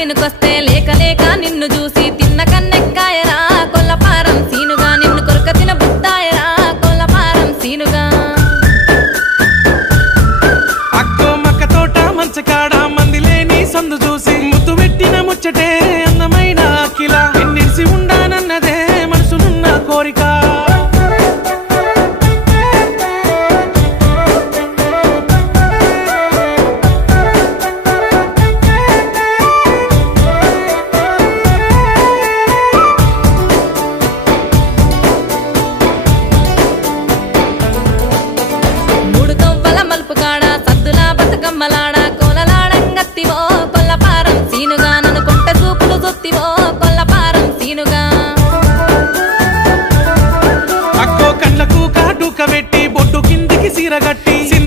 లేనుకొస్తే లేక లేక నిన్ను చూసి తిన్న కన్నెక్కాయరా కొల్లపారం సీనుగా నిన్ను కొరక తిన బుద్దాయరా కొల్లపారం సీనుగా అక్కో మక్క తోట మంచకాడ మంది లేని సందు చూసి ముద్దు పెట్టిన ముచ్చటే అందమైన అఖిల ఎన్నిసి ఉండానన్నదే మనసునున్న కోరిక కమ్మలాడా కోలలాడంగత్తివో కొల్లపారం సీనుగా నన్ను కొంట చూపులు జొత్తివో కొల్లపారం సీనుగా అక్కో కళ్ళకు కాటుక పెట్టి బొట్టు కిందికి సీరగట్టి